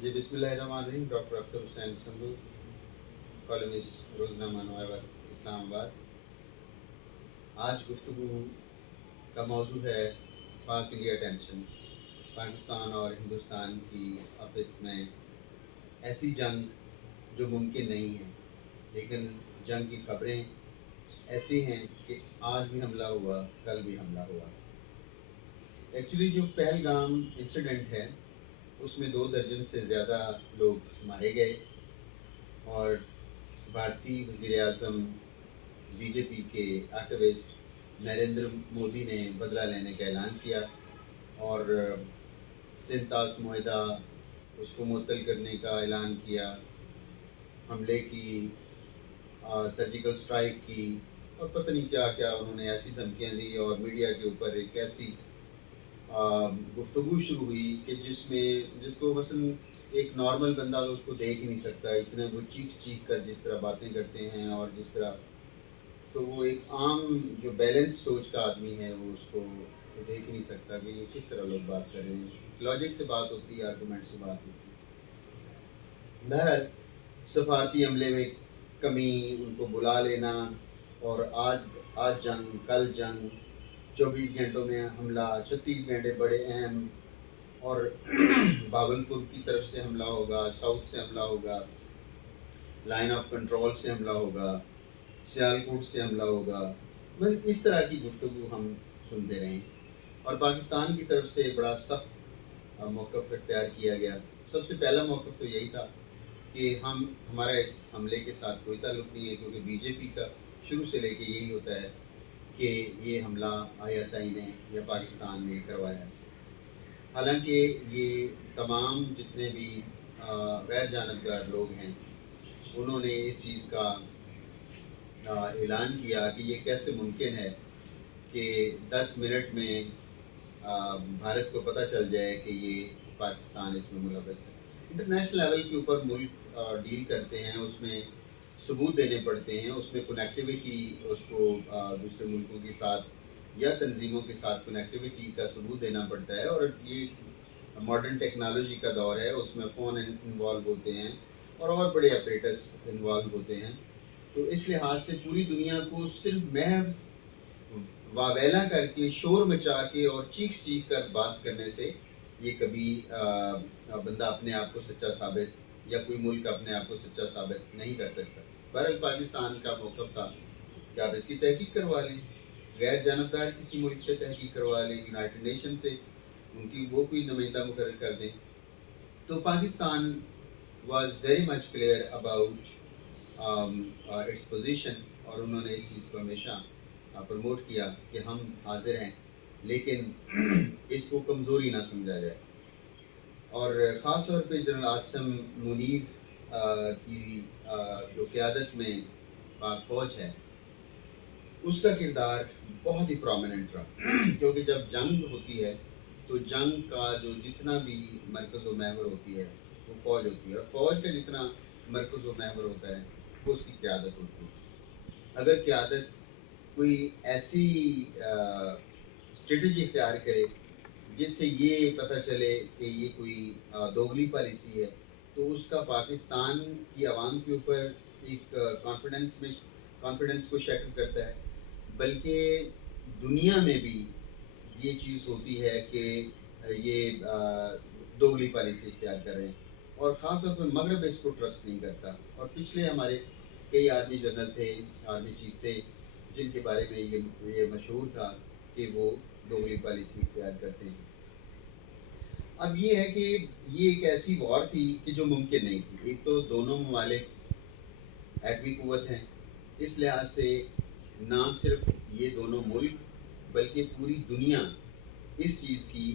جی بسم اللہ الرحمن الرحیم. ڈاکٹر اختر حسین سنگو, کالمسٹ, روزنامہ نوائے وقت, اسلام آباد. آج گفتگو کا موضوع ہے پاک انڈیا ٹینشن. پاکستان اور ہندوستان کی آپس میں ایسی جنگ جو ممکن نہیں ہے, لیکن جنگ کی خبریں ایسی ہیں کہ آج بھی حملہ ہوا, کل بھی حملہ ہوا. ایکچولی جو پہلگام انسیڈنٹ ہے اس میں 2 درجن سے زیادہ لوگ مارے گئے, اور بھارتی وزیر اعظم بی جے پی کے ایکٹیوسٹ نریندر مودی نے بدلہ لینے کا اعلان کیا, اور سنتاس معاہدہ اس کو معطل کرنے کا اعلان کیا, حملے کی, سرجیکل اسٹرائک کی, اور پتہ نہیں کیا کیا انہوں نے ایسی دھمکیاں دی, اور میڈیا کے اوپر ایک ایسی گفتگو شروع ہوئی کہ جس کو مثلا ایک نارمل بندہ تو اس کو دیکھ ہی نہیں سکتا. اتنے وہ چیخ کر جس طرح باتیں کرتے ہیں, اور جس طرح, تو وہ ایک عام جو بیلنس سوچ کا آدمی ہے وہ اس کو دیکھ ہی نہیں سکتا کہ یہ کس طرح لوگ بات کر رہے ہیں. لاجک سے بات ہوتی ہے, آرگومنٹ سے بات ہوتی ہے. بہرحال سفارتی عملے میں کمی, ان کو بلا لینا, اور آج جنگ, کل جنگ, 24 گھنٹوں میں حملہ, 36 گھنٹے بڑے اہم, اور باولپور کی طرف سے حملہ ہوگا, ساؤتھ سے حملہ ہوگا, لائن آف کنٹرول سے حملہ ہوگا, سیالکوٹ سے حملہ ہوگا. اس طرح کی گفتگو ہم سنتے رہیں, اور پاکستان کی طرف سے بڑا سخت موقف اختیار کیا گیا. سب سے پہلا موقف تو یہی تھا کہ ہمارا اس حملے کے ساتھ کوئی تعلق نہیں ہے, کیونکہ بی جے پی کا شروع سے لے کے یہی ہوتا ہے کہ یہ حملہ آئی ایس آئی نے یا پاکستان نے کروایا ہے. حالانکہ یہ تمام جتنے بھی غیر جانبدار لوگ ہیں انہوں نے اس چیز کا اعلان کیا کہ یہ کیسے ممکن ہے کہ 10 منٹ میں بھارت کو پتہ چل جائے کہ یہ پاکستان اس میں ملوث ہے. انٹرنیشنل لیول کے اوپر ملک ڈیل کرتے ہیں, اس میں ثبوت دینے پڑتے ہیں, اس میں کنیکٹیویٹی, اس کو دوسرے ملکوں کے ساتھ یا تنظیموں کے ساتھ کنیکٹیویٹی کا ثبوت دینا پڑتا ہے. اور یہ ماڈرن ٹیکنالوجی کا دور ہے, اس میں فون انوالو ہوتے ہیں, اور بڑے اپریٹس انوالو ہوتے ہیں. تو اس لحاظ سے پوری دنیا کو صرف محض واویلا کر کے, شور مچا کے, اور چیخ کر بات کرنے سے یہ کبھی بندہ اپنے آپ کو سچا ثابت, یا کوئی ملک اپنے آپ کو سچا ثابت نہیں کر سکتا. بہرحال پاکستان کا موقف تھا کہ آپ اس کی تحقیق کروا لیں, غیر جانبدار کسی ملک سے تحقیق کروا لیں, یونائٹڈ نیشن سے ان کی وہ کوئی نمائندہ مقرر کر دیں. تو Pakistan was very much clear about its position, اور انہوں نے اس چیز کو ہمیشہ پروموٹ کیا کہ ہم حاضر ہیں, لیکن اس کو کمزوری نہ سمجھا جائے. اور خاص طور پہ جنرل عاصم منیر کی جو قیادت میں پاک فوج ہے اس کا کردار بہت ہی پرومیننٹ رہا, کیونکہ جب جنگ ہوتی ہے تو جنگ کا جو جتنا بھی مرکز و محور ہوتی ہے وہ فوج ہوتی ہے, اور فوج کا جتنا مرکز و محور ہوتا ہے وہ اس کی قیادت ہوتی ہے. اگر قیادت کوئی ایسی اسٹریٹجی اختیار کرے جس سے یہ پتہ چلے کہ یہ کوئی دوگلی پالیسی ہے, تو اس کا پاکستان کی عوام کے اوپر ایک کانفیڈنس کو شیٹل کرتا ہے, بلکہ دنیا میں بھی یہ چیز ہوتی ہے کہ یہ دوگلی پالیسی اختیار کر رہے ہیں, اور خاص طور پہ مغرب اس کو ٹرسٹ نہیں کرتا. اور پچھلے ہمارے کئی آرمی جنرل تھے, آرمی چیف تھے, جن کے بارے میں یہ مشہور تھا کہ وہ دوگلی پالیسی اختیار کرتے ہیں. اب یہ ہے کہ یہ ایک ایسی وار تھی کہ جو ممکن نہیں تھی. ایک تو دونوں ممالک ایٹمی قوت ہیں, اس لحاظ سے نہ صرف یہ دونوں ملک بلکہ پوری دنیا اس چیز کی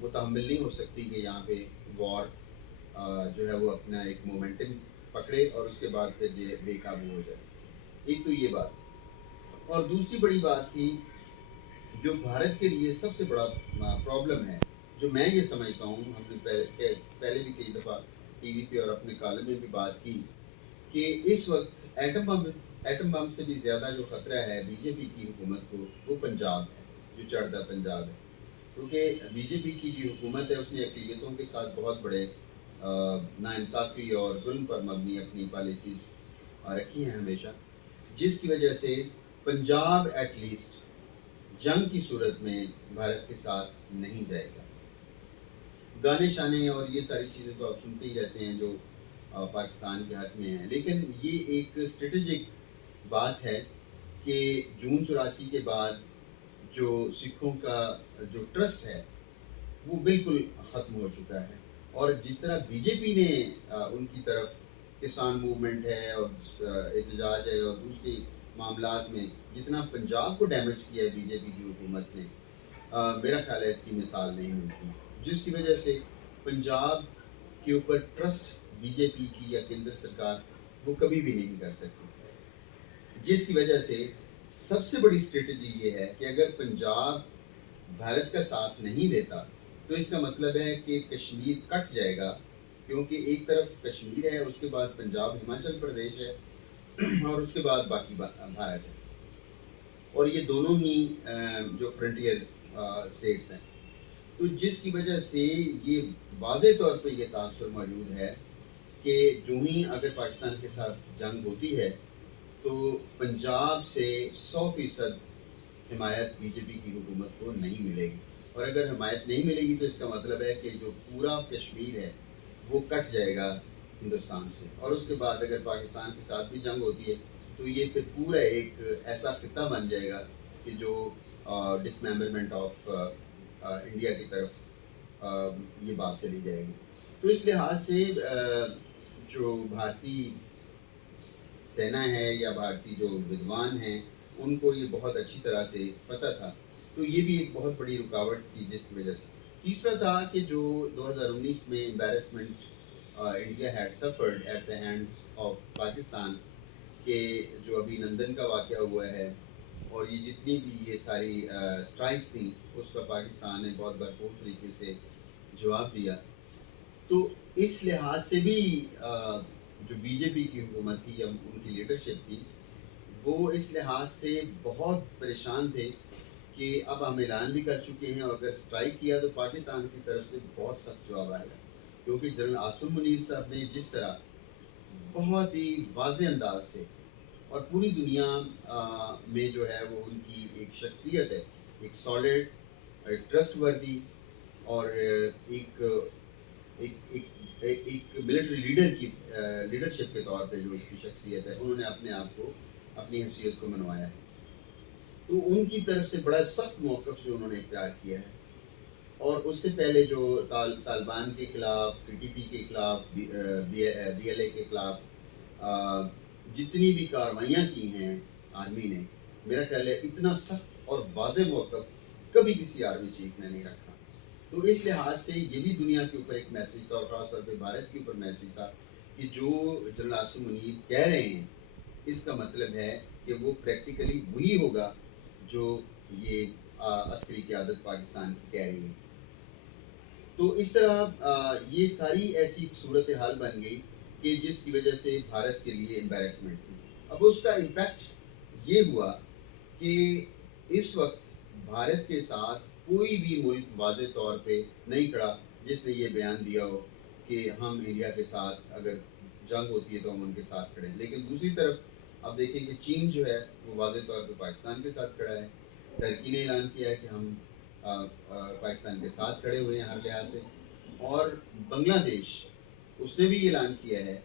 متحمل نہیں ہو سکتی کہ یہاں پہ وار جو ہے وہ اپنا ایک مومنٹم پکڑے اور اس کے بعد پھر یہ بے قابو ہو جائے. ایک تو یہ بات, اور دوسری بڑی بات تھی جو بھارت کے لیے سب سے بڑا پرابلم ہے, جو میں یہ سمجھتا ہوں, ہم نے پہلے بھی کئی دفعہ ٹی وی پہ اور اپنے کالم میں بھی بات کی, کہ اس وقت ایٹم بم سے بھی زیادہ جو خطرہ ہے بی جے پی کی حکومت کو وہ پنجاب ہے, جو چڑھتا پنجاب ہے. کیونکہ بی جے پی کی جو حکومت ہے اس نے اقلیتوں کے ساتھ بہت بڑے ناانصافی اور ظلم پر مبنی اپنی پالیسیز رکھی ہیں ہمیشہ، جس کی وجہ سے پنجاب ایٹ لیسٹ جنگ کی صورت میں بھارت کے ساتھ نہیں جائے گا۔ گانے شانے اور یہ ساری چیزیں تو آپ سنتے ہی رہتے ہیں جو پاکستان کے حق میں ہیں، لیکن یہ ایک اسٹریٹجک بات ہے کہ جون 84 کے بعد جو سکھوں کا جو ٹرسٹ ہے وہ بالکل ختم ہو چکا ہے، اور جس طرح بی جے پی نے ان کی طرف کسان موومنٹ ہے اور احتجاج ہے اور دوسری معاملات میں جتنا پنجاب کو ڈیمیج کیا ہے بی جے پی کی حکومت نے، میرا خیال ہے اس کی مثال نہیں ملتی، جس کی وجہ سے پنجاب کے اوپر ٹرسٹ بی جے پی کی یا کیندر سرکار وہ کبھی بھی نہیں کر سکتی، جس کی وجہ سے سب سے بڑی اسٹریٹجی یہ ہے کہ اگر پنجاب بھارت کا ساتھ نہیں دیتا تو اس کا مطلب ہے کہ کشمیر کٹ جائے گا، کیونکہ ایک طرف کشمیر ہے، اس کے بعد پنجاب ہماچل پردیش ہے اور اس کے بعد باقی بھارت ہے، اور یہ دونوں ہی جو فرنٹیئر اسٹیٹس ہیں، تو جس کی وجہ سے یہ واضح طور پہ یہ تاثر موجود ہے کہ جو ہی اگر پاکستان کے ساتھ جنگ ہوتی ہے تو پنجاب سے 100% حمایت بی جے پی کی حکومت کو نہیں ملے گی، اور اگر حمایت نہیں ملے گی تو اس کا مطلب ہے کہ جو پورا کشمیر ہے وہ کٹ جائے گا ہندوستان سے، اور اس کے بعد اگر پاکستان کے ساتھ بھی جنگ ہوتی ہے تو یہ پھر پورا ایک ایسا خطہ بن جائے گا کہ جو ڈسممبرمنٹ آف انڈیا کی طرف یہ بات چلی جائے گی۔ تو اس لحاظ سے جو بھارتی سینا ہے یا بھارتی جو ودوان ہیں ان کو یہ بہت اچھی طرح سے پتہ تھا، تو یہ بھی ایک بہت بڑی رکاوٹ تھی جس کی وجہ سے۔ تیسرا تھا کہ جو 2019 میں embarrassment India had suffered at the hand of Pakistan, کہ جو ابھی لندن کا واقعہ ہوا ہے اور یہ جتنی بھی یہ ساری اسٹرائکس تھیں اس کا پاکستان نے بہت بھرپور طریقے سے جواب دیا، تو اس لحاظ سے بھی جو بی جے پی کی حکومت تھی یا ان کی لیڈرشپ تھی وہ اس لحاظ سے بہت پریشان تھے کہ اب ہم اعلان بھی کر چکے ہیں، اور اگر اسٹرائک کیا تو پاکستان کی طرف سے بہت سخت جواب آئے گا، کیونکہ جنرل عاصم منیر صاحب نے جس طرح بہت ہی واضح انداز سے، اور پوری دنیا میں جو ہے وہ ان کی ایک شخصیت ہے، ایک سالڈ، ایک ٹرسٹ وردی اور ایک ایک ایک ایک ملٹری لیڈر کی لیڈرشپ کے طور پہ جو اس کی شخصیت ہے، انہوں نے اپنے آپ کو اپنی حیثیت کو منوایا ہے، تو ان کی طرف سے بڑا سخت موقف جو انہوں نے اختیار کیا ہے، اور اس سے پہلے جو طالبان کے خلاف، ٹی ٹی پی کے خلاف، بی ایل اے کے خلاف جتنی بھی کارروائیاں کی ہیں آرمی نے، میرا خیال ہے اتنا سخت اور واضح موقف کبھی کسی آرمی چیف نے نہیں رکھا، تو اس لحاظ سے یہ بھی دنیا کے اوپر ایک میسیج تھا، اور خاص طور پہ بھارت کے اوپر میسیج تھا کہ جو جنرل عاصم منیر کہہ رہے ہیں اس کا مطلب ہے کہ وہ پریکٹیکلی وہی ہوگا جو یہ عسکری قیادت پاکستان کی کہہ رہی ہے، تو اس طرح یہ ساری ایسی صورتحال بن گئی کہ جس کی وجہ سے بھارت کے لیے امبیرسمنٹ تھی۔ اب اس کا امپیکٹ یہ ہوا کہ اس وقت بھارت کے ساتھ کوئی بھی ملک واضح طور پہ نہیں کھڑا جس نے یہ بیان دیا ہو کہ ہم انڈیا کے ساتھ اگر جنگ ہوتی ہے تو ہم ان کے ساتھ کھڑے ہیں، لیکن دوسری طرف اب دیکھیں کہ چین جو ہے وہ واضح طور پہ پاکستان کے ساتھ کھڑا ہے، ترکی نے اعلان کیا ہے کہ ہم پاکستان کے ساتھ کھڑے ہوئے ہیں ہر لحاظ سے، اور بنگلہ دیش اس نے بھی اعلان کیا ہے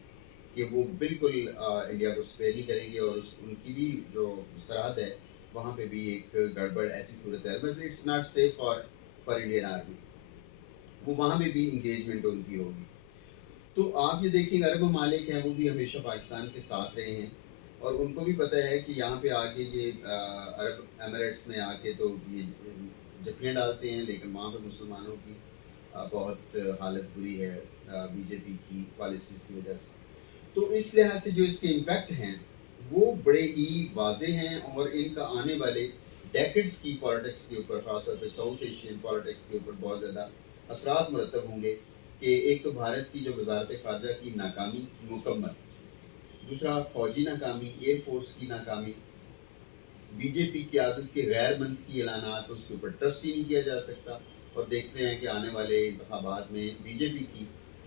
کہ وہ بالکل انڈیا کو سپیئر نہیں کریں گے، اور ان کی بھی جو سرحد ہے وہاں پہ بھی ایک گڑبڑ ایسی صورت ہے، بس it's not safe for Indian army, وہ وہاں پہ بھی انگیجمنٹ ان کی ہوگی۔ تو آپ یہ دیکھیں عرب ممالک ہیں وہ بھی ہمیشہ پاکستان کے ساتھ رہے ہیں، اور ان کو بھی پتہ ہے کہ یہاں پہ آ کے یہ عرب ایمریٹس میں آ کے تو یہ جھپیاں ڈالتے ہیں، لیکن وہاں پہ مسلمانوں کی بہت حالت بری ہے بی جے پی کی پالیسیز کی وجہ سے، تو اس لحاظ سے جو اس کے امپیکٹ ہیں وہ بڑے ہی واضح ہیں، اور ان کا آنے والے ڈیکڈس کی پالیٹکس کے اوپر، خاص طور پہ ساؤتھ ایشین پالیٹکس کے اوپر بہت زیادہ اثرات مرتب ہوں گے، کہ ایک تو بھارت کی جو وزارت خارجہ کی ناکامی مکمل، دوسرا فوجی ناکامی، ایئر فورس کی ناکامی، بی جے پی قیادت کے غیر منطقی اعلانات، اس کے اوپر ٹرسٹ ہی نہیں کیا جا سکتا، اور دیکھتے ہیں کہ آنے والے انتخابات میں بی جے پی کی